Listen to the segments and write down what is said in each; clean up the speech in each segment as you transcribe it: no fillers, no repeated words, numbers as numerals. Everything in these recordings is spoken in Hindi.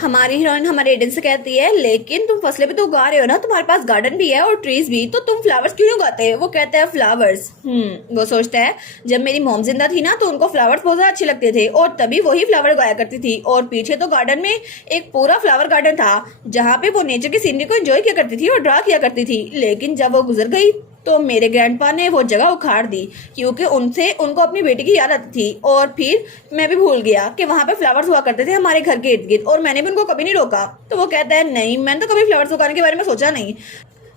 हमारी हीरोइन हमारे एडेन से कहती है लेकिन तुम फसलें भी तो उगा रहे हो ना, तुम्हारे पास गार्डन भी है और ट्रीज भी, तो तुम फ्लावर्स क्यों नहीं उगाते? वो कहता है फ्लावर्स। वो सोचता है जब मेरी मॉम जिंदा थी ना तो उनको फ्लावर्स बहुत ज्यादा अच्छे लगते थे और तभी वही फ्लावर उगाया करती थी। और पीछे तो गार्डन में एक पूरा फ्लावर गार्डन था जहाँ पे वो नेचर की सीनरी को एंजॉय किया करती थी और ड्रा किया करती थी। लेकिन जब वो गुजर गई तो मेरे ग्रैंडपा ने वो जगह उखाड़ दी क्योंकि उनसे उनको अपनी बेटी की याद आती थी। और फिर मैं भी भूल गया कि वहाँ पे फ्लावर्स हुआ करते थे हमारे घर के इर्द गिर्द और मैंने भी उनको कभी नहीं रोका। तो वो कहता है नहीं, मैंने तो कभी फ्लावर्स उगाने के बारे में सोचा नहीं,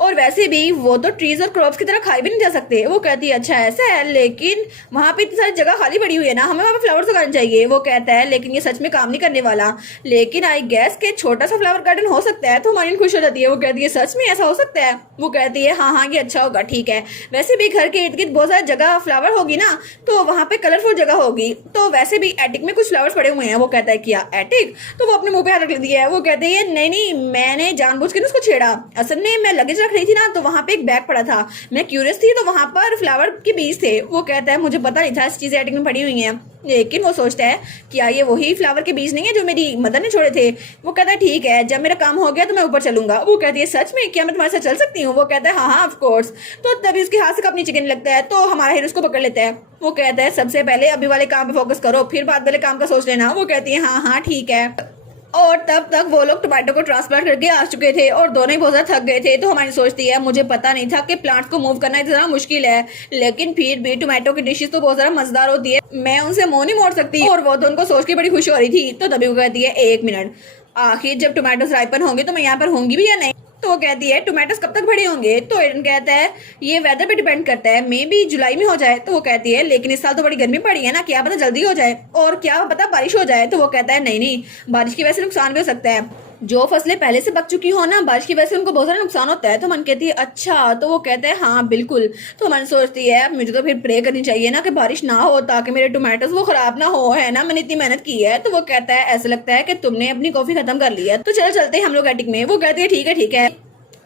और वैसे भी वो तो ट्रीज और क्रॉप्स की तरह खाए भी नहीं जा सकते। वो कहती है अच्छा ऐसा है, लेकिन वहाँ पे इतनी सारी जगह खाली पड़ी हुई है ना, हमें वहाँ पे फ्लावर्स उगाने चाहिए। वो कहता है लेकिन ये सच में काम नहीं करने वाला, लेकिन आई गेस के छोटा सा फ्लावर गार्डन हो सकता है। तो हमारी खुश हो जाती है, वो कहती है सच में ऐसा हो सकता है? वो कहती है हाँ हाँ ये अच्छा होगा, ठीक है। वैसे भी घर के इर्द गिर्द बहुत सारी जगह फ्लावर होगी ना, तो वहाँ पे कलरफुल जगह होगी। तो वैसे भी एटिक में कुछ फ्लावर्स पड़े हुए हैं। वो कहता है क्या एटिक? तो वो अपने मुंह पे हाथ रख लेती है। वो कहती है नहीं नहीं, मैंने जानबूझ के उसको छेड़ा, असल में मैं लगेज रख रही थी ना तो वहाँ पे एक बैग पड़ा था, मैं क्यूरियस थी तो वहां पर फ्लावर के बीज थे। वो कहता है मुझे पता नहीं था इस चीजें एटिक में पड़ी हुई हैं। लेकिन वो सोचता है क्या ये वही फ्लावर के बीज नहीं है जो मेरी मदर ने छोड़े थे? वो कहता है ठीक है, जब मेरा काम हो गया तो मैं ऊपर चलूंगा। वो कहती है सच में, क्या मैं तुम्हारे साथ चल सकती हूँ? वो कहता है हाँ हाँ ऑफ कोर्स। तो तभी उसके हाथ से कप नीचे गिरने लगता है तो हमारा हीरो उसको पकड़ लेता है। वो कहता है सबसे पहले अभी वाले काम पे फोकस करो, फिर बाद वाले काम का सोच लेना। वो कहती है हाँ हाँ ठीक है। और तब तक वो लोग टोमेटो को ट्रांसप्लांट करके आ चुके थे और दोनों ही बहुत ज्यादा थक गए थे। तो हमारी सोचती है मुझे पता नहीं था कि प्लांट्स को मूव करना इतना मुश्किल है, लेकिन फिर भी टोमेटो की डिशेस तो बहुत ज्यादा मजेदार होती है, मैं उनसे मुंह नहीं मोड़ सकती। और वो तो उनको सोच के बड़ी खुशी हो रही थी। तो तभी वो कहती है एक मिनट, आखिर जब टोमेटोज राइपन होंगे तो मैं यहाँ पर होंगी भी या नहीं? तो वो कहती है टोमेटोस कब तक बड़े होंगे? तो एडन कहता है ये वेदर पे डिपेंड करता है, मे बी जुलाई में हो जाए। तो वो कहती है लेकिन इस साल तो बड़ी गर्मी पड़ी है ना, क्या पता जल्दी हो जाए, और क्या पता बारिश हो जाए। तो वो कहता है नहीं नहीं, बारिश की वजह से नुकसान भी हो सकता है, जो फसलें पहले से पक चुकी हो ना, बारिश की वजह से उनको बहुत सारा नुकसान होता है। तो मन कहती है अच्छा। तो वो कहता है हाँ बिल्कुल। तो मन सोचती है मुझे तो फिर प्रे करनी चाहिए ना कि बारिश ना हो ताकि मेरे टोमेटोस वो खराब ना हो, है ना, मैंने इतनी मेहनत की है। तो वो कहता है ऐसा लगता है कि तुमने अपनी कॉफी खत्म कर ली है, तो चलो चलते हैं हम लोग एटिक में। वो कहती है ठीक है ठीक है।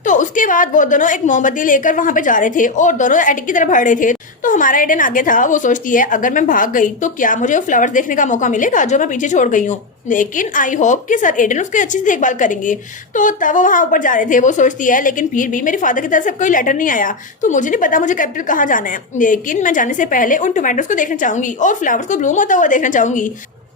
तो उसके बाद वो दोनों एक मोमबत्ती लेकर वहां पे जा रहे थे और दोनों एटिक की तरफ बढ़ रहे थे। तो हमारा एडन आगे था। वो सोचती है अगर मैं भाग गई तो क्या मुझे वो फ्लावर्स देखने का मौका मिलेगा जो मैं पीछे छोड़ गई हूँ, लेकिन आई होप कि सर एडन उसकी अच्छी से देखभाल करेंगे। तो तब वो वहां ऊपर जा रहे थे। वो सोचती है लेकिन फिर भी मेरे फादर की तरफ से कोई लेटर नहीं आया, तो मुझे नहीं पता मुझे कैपिटल कहाँ जाना है, लेकिन मैं जाने से पहले उन टोमेटोज को देखना चाहूंगी और फ्लावर्स को ब्लूम होता हुआ देखना चाहूंगी,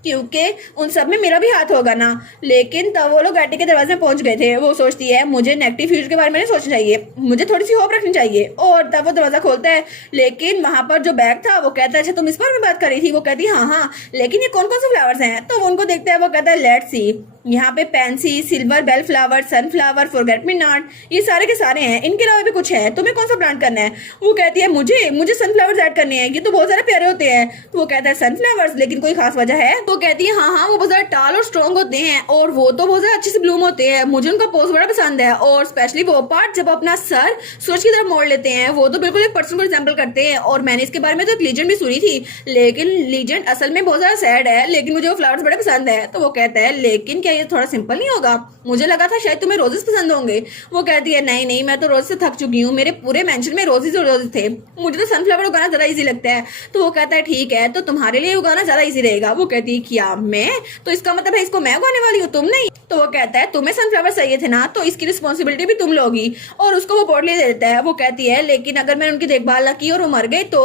क्योंकि उन सब में मेरा भी हाथ होगा ना। लेकिन तब वो लोग एटिक के दरवाजे में पहुंच गए थे। वो सोचती है मुझे नेगेटिव फ्यूचर के बारे में नहीं सोचना चाहिए, मुझे थोड़ी सी होप रखनी चाहिए। और तब वो दरवाजा खोलता है, लेकिन वहां पर जो बैग था वो कहता है अच्छा तुम इस बारे में बात कर रही थी? वो कहती है हाँ हाँ, लेकिन ये कौन कौन से फ्लावर्स हैं? तो वो उनको देखता है। वो कहता है लेट्स सी, यहाँ पे pansy, silver bell flower, sunflower, forget me not, ये सारे के सारे हैं, इनके अलावा भी कुछ है, तुम्हें कौन सा प्लांट करना है? वो कहती है मुझे मुझे सनफ्लावर्स ऐड करने हैं, ये तो बहुत सारे प्यारे होते हैं। तो वो कहता है सनफ्लावर्स, लेकिन कोई खास वजह है? तो कहती है हाँ हाँ, वो बहुत ज्यादा टाल और स्ट्रॉन्ग होते हैं और वो तो बहुत ज्यादा अच्छे से ब्लूम होते हैं, मुझे उनका पोज बड़ा पसंद है, और स्पेशली वो पार्ट जब अपना सर सूरज की तरफ मोड़ लेते हैं, वो तो बिल्कुल एक पर्सन को रिजेंबल करते हैं। और मैंने इसके बारे में तो एक लीजेंड भी सुनी थी, लेकिन लीजेंड असल में बहुत ज्यादा सैड है, लेकिन मुझे वो फ्लावर्स बड़े पसंद है। तो वो कहता है लेकिन क्या ये थोड़ा सिंपल नहीं होगा? मुझे लगा था शायद तुम्हें रोजेस पसंद होंगे। वो कहती है नहीं नहीं, मैं तो रोज से थक चुकी हूँ, मेरे पूरे मेंशन में रोजेस और रोजेस थे, मुझे तो सनफ्लावर उगाना ज्यादा इजी लगता है। तो वो कहता है ठीक है, तो तुम्हारे लिए उगाना ज्यादा इजी रहेगा। वो कहती है क्या मैं? तो इसका मतलब है इसको मैं उगाने वाली हूँ, तुम नहीं? तो वो कहता है तुम्हें सनफ्लावर चाहिए थे ना, तो इसकी रिस्पॉन्सिबिलिटी भी तुम लोगी, और उसको वो पोर्टली दे देता है। वो कहती है लेकिन अगर मैंने उनकी देखभाल ना की और वो मर गए तो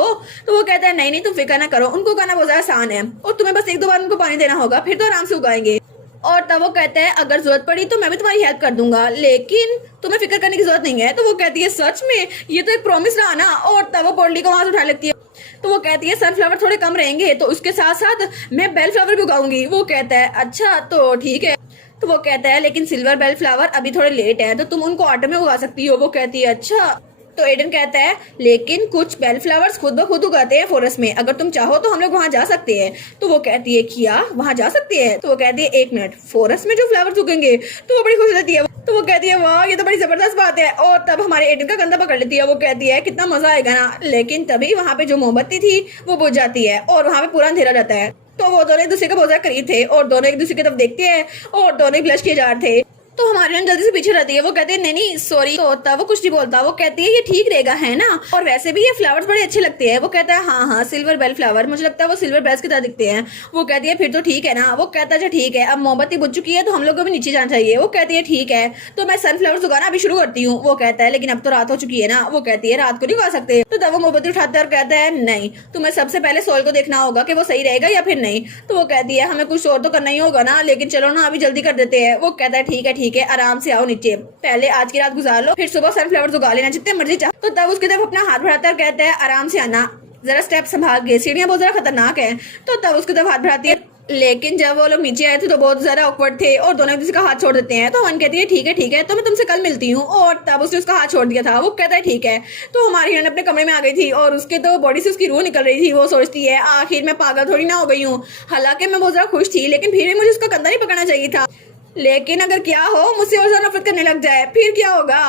वो कहता है नहीं नहीं तुम फिक्र ना करो, उनको उगाना बहुत ज्यादा आसान है और तुम्हें बस एक दो बार उनको पानी देना होगा, फिर तो आराम से उगाएंगे। और तब वो कहता है अगर जरूरत पड़ी तो मैं भी तुम्हारी हेल्प कर दूंगा, लेकिन तुम्हें फिक्र करने की जरूरत नहीं है। तो वो कहती है सच में? ये तो एक प्रॉमिस रहा ना। और तब वो पोटली को वहां से उठा लेती है। तो वो कहती है सनफ्लावर थोड़े कम रहेंगे, तो उसके साथ साथ मैं बेल फ्लावर भी उगाऊंगी। वो कहता है अच्छा तो ठीक है। तो वो कहता है लेकिन सिल्वर बेल फ्लावर अभी थोड़े लेट है, तो तुम उनको ऑटो में उगा सकती हो। वो कहती है अच्छा। तो एडन कहता है लेकिन कुछ बेल फ्लावर्स खुद ब खुद उगाते हैं फॉरेस्ट में, अगर तुम चाहो तो हम लोग वहां जा सकते हैं। तो वो कहती है क्या वहां जा सकते हैं? तो वो कहती है एक मिनट, फॉरेस्ट में जो फ्लावर्स उगेंगे? तो वो बड़ी खुश रहती है। तो वो कहती है वाह ये तो बड़ी जबरदस्त बात है। और तब हमारे एडन का कंधा पकड़ लेती है। वो कहती है कितना मजा आएगा ना, लेकिन तभी वहां पे जो मोमबत्ती थी वो बुझ जाती है और वहां पे पूरा अंधेरा रहता है। तो वो दोनों एक दूसरे के बहुत ज्यादा करीब थे और दोनों एक दूसरे की तरफ देखते हैं और दोनों ब्लश किए जा रहे थे। तो हमारी बहन जल्दी से पीछे रहती है। वो कहती है नहीं नहीं सॉरी। तो होता वो कुछ नहीं बोलता। वो कहती है ये ठीक रहेगा है ना, और वैसे भी ये फ्लावर्स बड़े अच्छे लगते हैं। वो कहता है हाँ हाँ सिल्वर बेल फ्लावर, मुझे लगता है वो सिल्वर बेल्स की तरह दिखते हैं। वो कहती है फिर तो ठीक है ना। वो कहता है अच्छा ठीक है, अब मोमबत्ती बुझ चुकी है तो हम लोग को भी नीचे जाना चाहिए। वो कहती है ठीक है, तो मैं सनफ्लावर्स उगाना अभी शुरू करती हूँ। वो कहता है लेकिन अब तो रात हो चुकी है ना। वो कहती है रात को नहीं उगा सकते। तो तब वो मोमबत्ती उठाता है और कहता है नहीं, तुम्हें सबसे पहले सोल को देखना होगा कि वो सही रहेगा या फिर नहीं। तो वो कहती है हमें कुछ और तो करना ही होगा ना, लेकिन चलो ना अभी जल्दी कर देते हैं। वो कहता है ठीक है आराम से आओ नीचे, पहले आज की रात गुजार लो, फिर सुबह सनफ्लावर्स उगा लेना जितने मर्जी चाहो। तो तब उसकी तरफ अपना हाथ बढ़ाता है और कहता है आराम से आना, जरा स्टेप संभाल के, सीढ़ियां बहुत ज्यादा खतरनाक है। तो तब उसकी तरफ हाथ बढ़ाती है, लेकिन जब वो लोग नीचे आए थे तो बहुत ज्यादा ऑकवर्ड थे और दोनों एक दूसरे का हाथ छोड़ देते हैं। तो वन कहती है ठीक है तो मैं तुमसे कल मिलती हूँ। और तब उसने उसका हाथ छोड़ दिया था। वो कहता है ठीक है। तो हमारी हिरन अपने कमरे में आ गई थी और उसके तो बॉडी से उसकी रूह निकल रही थी। वो सोचती है आखिर मैं पागल थोड़ी ना हो गई हूँ। हालांकि मैं बहुत ज्यादा खुश थी, लेकिन फिर भी मुझे उसका कंधा नहीं पकड़ना चाहिए था। लेकिन अगर क्या हो मुझसे और ज्यादा नफरत करने लग जाए फिर क्या होगा।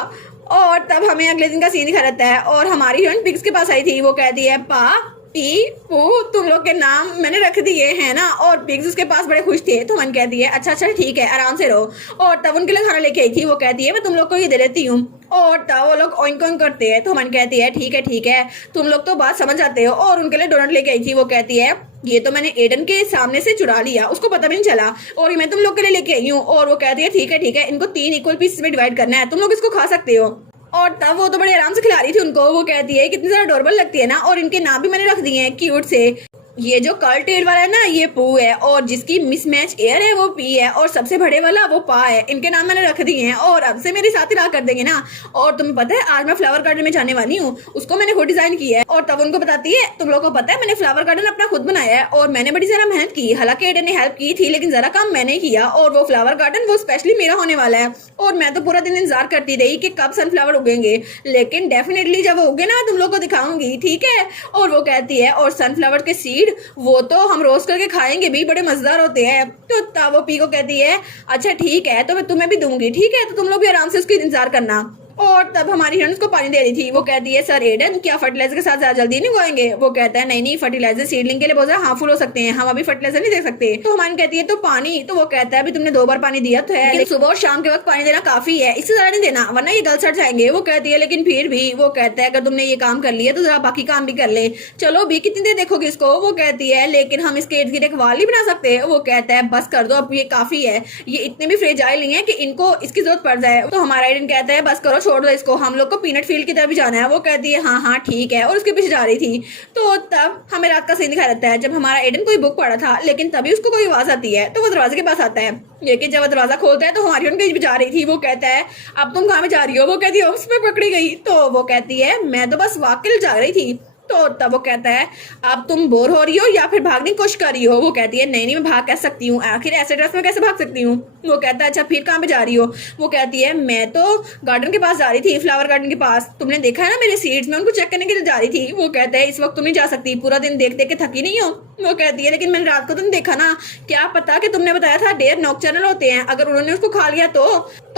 और तब हमें अगले दिन का सीन दिखा रहता है और हमारी हिरन पिग्स के पास आई थी। वो कहती है पा पी पू तुम लोग के नाम मैंने रख दिए हैं ना। और पिग्स उसके पास बड़े खुश थे। तो मन कहती है अच्छा ठीक है आराम से रहो। और तब उनके लिए खाना लेके आई थी। वो कहती है मैं तुम लोग को ये दे देती हूँ। और तब वो लोग ओइंक ओइंक करते हैं। तो मन कहती है ठीक है तुम लोग तो बात समझ आते हो। और उनके लिए डोनट लेके आई थी। वो कहती है ये तो मैंने एडन के सामने से चुरा लिया, उसको पता भी नहीं चला, और मैं तुम लोग के लिए लेके आई हूँ। और वो कहती है ठीक है इनको 3 इक्वल पीसेस में डिवाइड करना है, तुम लोग इसको खा सकते हो। और तब वो तो बड़े आराम से खिला रही थी उनको। वो कहती है कितनी ज्यादा अडोरेबल लगती है ना, और इनके नाम भी मैंने रख दिए हैं क्यूट से। ये जो कर्ल टेल वाला है ना ये पू है, और जिसकी मिसमैच एयर है वो पी है, और सबसे बड़े वाला वो पा है। इनके नाम मैंने रख दिए हैं और अब से मेरे साथ ही रहा कर देंगे ना। और तुम्हें पता है आज मैं फ्लावर गार्डन में जाने वाली हूँ, उसको मैंने खुद डिजाइन किया है। और तब उनको बताती है तुम लोगों को पता है मैंने फ्लावर गार्डन अपना खुद बनाया है और मैंने बड़ी ज्यादा मेहनत की। हालांकि एडन ने हेल्प की थी लेकिन जरा काम मैंने किया, और वो फ्लावर गार्डन वो स्पेशली मेरा होने वाला है। और मैं तो पूरा दिन इंतजार करती रही कि कब सनफ्लावर उगेंगे, लेकिन डेफिनेटली जब वो उगे ना मैं तुम लोग को दिखाऊंगी ठीक है। और वो कहती है और सनफ्लावर के सीड वो तो हम रोस्ट करके खाएंगे भी, बड़े मजेदार होते हैं। तो तब वो पी को कहती है अच्छा ठीक है तो मैं तुम्हें भी दूंगी ठीक है, तो तुम लोग भी आराम से उसका इंतजार करना। और तब हमारी हिरन उसको पानी दे रही थी। वो कहती है सर एडन क्या फर्टिलाइजर के साथ ज्यादा जल्दी नहीं उगाएंगे। वो कहता है नहीं फर्टिलाइजर सीडलिंग के लिए बहुत ज्यादा हार्मफुल हो सकते हैं, हम अभी फर्टिलाइजर नहीं दे सकते। तो हमारी कहती है तो पानी। तो वो कहता है अभी तुमने 2 बार पानी दिया तो है, लेकिन सुबह और शाम के वक्त पानी देना काफी है, इससे ज्यादा नहीं देना वरना ये गल सड़ जाएंगे। वो कहती है लेकिन फिर भी। वो कहता है अगर तुमने ये काम कर लिया तो जरा बाकी काम भी कर ले। चलो भी कितनी देर देखोगे इसको। वो कहती है लेकिन हम इसके इर्द गिर्द एक वाल ही बना सकते हैं। वो कहता है बस कर दो अब ये काफी है, ये इतने भी फ्रेजाइल नहीं है कि इनको इसकी जरूरत पड़ जाए। तो हमारा एडन कहता है बस करो छोड़ दो इसको, हम लोग को पीनट फील्ड की तरफ भी जाना है। वो कहती है हाँ ठीक है, और उसके पीछे जा रही थी। तो तब हमें रात का सीन दिखाया रहता है जब हमारा एडन कोई बुक पढ़ा था, लेकिन तभी उसको कोई आवाज आती है तो वो दरवाजे के पास आता है। लेकिन जब वो दरवाजा खोलता है तो हमारी उनके भी जा रही थी। वो कहता है अब तुम कहाँ में जा रही हो। वो कहती है उसमें पकड़ी गई। तो वो कहती है मैं तो बस वाकई जा रही थी। तो तब वो कहता है अब तुम बोर हो रही हो या फिर भागने की कोशिश कर रही हो। वो कहती है नहीं मैं भाग कैसे सकती हूँ, आखिर ऐसे ड्रेस में कैसे भाग सकती हूँ। वो कहता है अच्छा फिर कहाँ पे जा रही हो। वो कहती है मैं तो गार्डन के पास जा रही थी, फ्लावर गार्डन के पास, तुमने देखा है ना मेरे सीड्स, मैं उनको चेक करने के लिए जा रही थी। वो कहता है इस वक्त तुम नहीं जा सकती, पूरा दिन देख देख के थकी नहीं हो। वो कहती है लेकिन मैंने रात को तुमने देखा ना, क्या पता कि तुमने बताया था डेयर नॉकटर्नल होते हैं, अगर उन्होंने उसको खा लिया तो।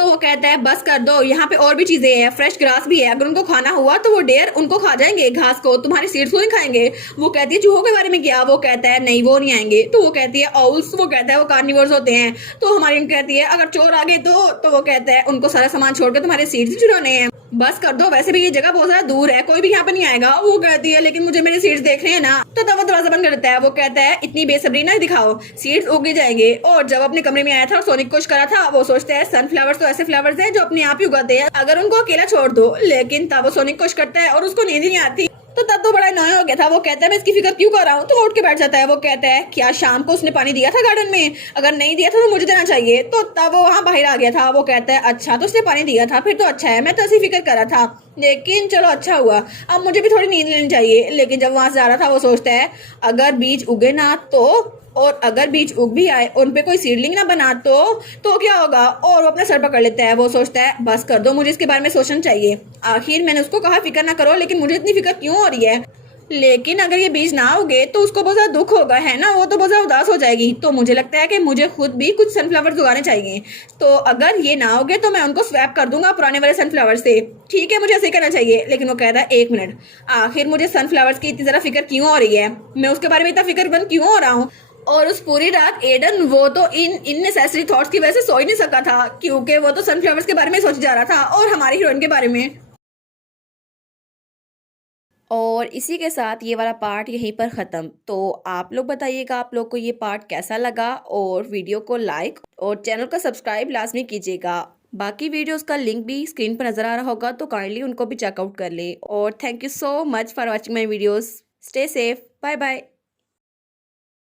वो कहता है बस कर दो, यहाँ पे और भी चीजें हैं, फ्रेश ग्रास भी है, अगर उनको खाना हुआ तो वो डेयर उनको खा जाएंगे, घास को, तुम्हारे सीड्स को नहीं खाएंगे। वो कहती है चूहों के बारे में क्या। वो कहता है नहीं वो नहीं आएंगे। तो वो कहती है ऑउल्स। वो कहता है वो कार्निवर्स होते हैं। तो हमारी कहती है अगर चोर आ गए तो वो कहता है उनको सारा सामान छोड़कर तुम्हारे सीड्स चुराने हैं, बस कर दो, वैसे भी ये जगह बहुत ज्यादा दूर है, कोई भी यहाँ पे नहीं आएगा। वो कहती है लेकिन मुझे मेरे सीड्स देख रहे हैं ना। तो तब वो दरवाजा बंद कर देता है। वो कहता है इतनी बेसब्री ना दिखाओ, सीड्स उग जाएंगे। और जब अपने कमरे में आया था और सोने की कोशिश करा था, वो सोचता है सनफ्लावर्स तो ऐसे फ्लावर्स हैं जो अपने आप ही उगाते हैं, अगर उनको अकेला छोड़ दो। लेकिन तब वो सोने की कोशिश करता है और उसको नींद नहीं आती। तो तब तो बड़ा नया हो गया था। वो कहता है मैं इसकी फिक्र क्यों कर रहा हूँ। तो वो उठ के बैठ जाता है। वो कहता है क्या शाम को उसने पानी दिया था गार्डन में, अगर नहीं दिया था तो मुझे देना चाहिए। तो तब वो वहाँ बाहर आ गया था। वो कहता है अच्छा तो उसने पानी दिया था, फिर तो अच्छा है, मैं तो ऐसी फिक्र कर रहा था, लेकिन चलो अच्छा हुआ, अब मुझे भी थोड़ी नींद लेनी चाहिए। लेकिन जब वहां से जा रहा था वो सोचता है अगर बीज उगे ना तो, और अगर बीज उग भी आए उन पे कोई सीडलिंग ना बना तो क्या होगा। और वो अपना सर पकड़ लेता है। वो सोचता है बस कर दो, मुझे इसके बारे में सोचना चाहिए, आखिर मैंने उसको कहा फिक्र ना करो, लेकिन मुझे इतनी फिक्र क्यों हो रही है। लेकिन अगर ये बीज ना उगे तो उसको बहुत ज्यादा दुख होगा है ना, वो तो बहुत ज्यादा उदास हो जाएगी। तो मुझे लगता है कि मुझे खुद भी कुछ सनफ्लावर्स उगाने चाहिए, तो अगर ये ना उगे तो मैं उनको स्वैप कर दूंगा पुराने वाले सनफ्लावर से, ठीक है मुझे ऐसे ही करना चाहिए। लेकिन वो कहता है 1 मिनट, आखिर मुझे सनफ्लावर्स की इतनी ज्यादा फिक्र क्यों हो रही है, मैं उसके बारे में इतना फिक्रमंद क्यों हो रहा हूँ। और उस पूरी रात एडन वो तो इन इननेसेसरी थॉट्स की वजह से सो ही नहीं सका था, क्योंकि वो तो सनफ्लावर्स के बारे में सोच जा रहा था और हमारी हीरोइन के बारे में। और इसी के साथ ये वाला पार्ट यहीं पर ख़त्म। तो आप लोग बताइएगा आप लोग को ये पार्ट कैसा लगा, और वीडियो को लाइक और चैनल को सब्सक्राइब लाजमी कीजिएगा। बाकी वीडियोस का लिंक भी स्क्रीन पर नज़र आ रहा होगा, तो काइंडली उनको भी चेकआउट कर ले। और thank you so much for watching my videos. Stay safe, bye bye.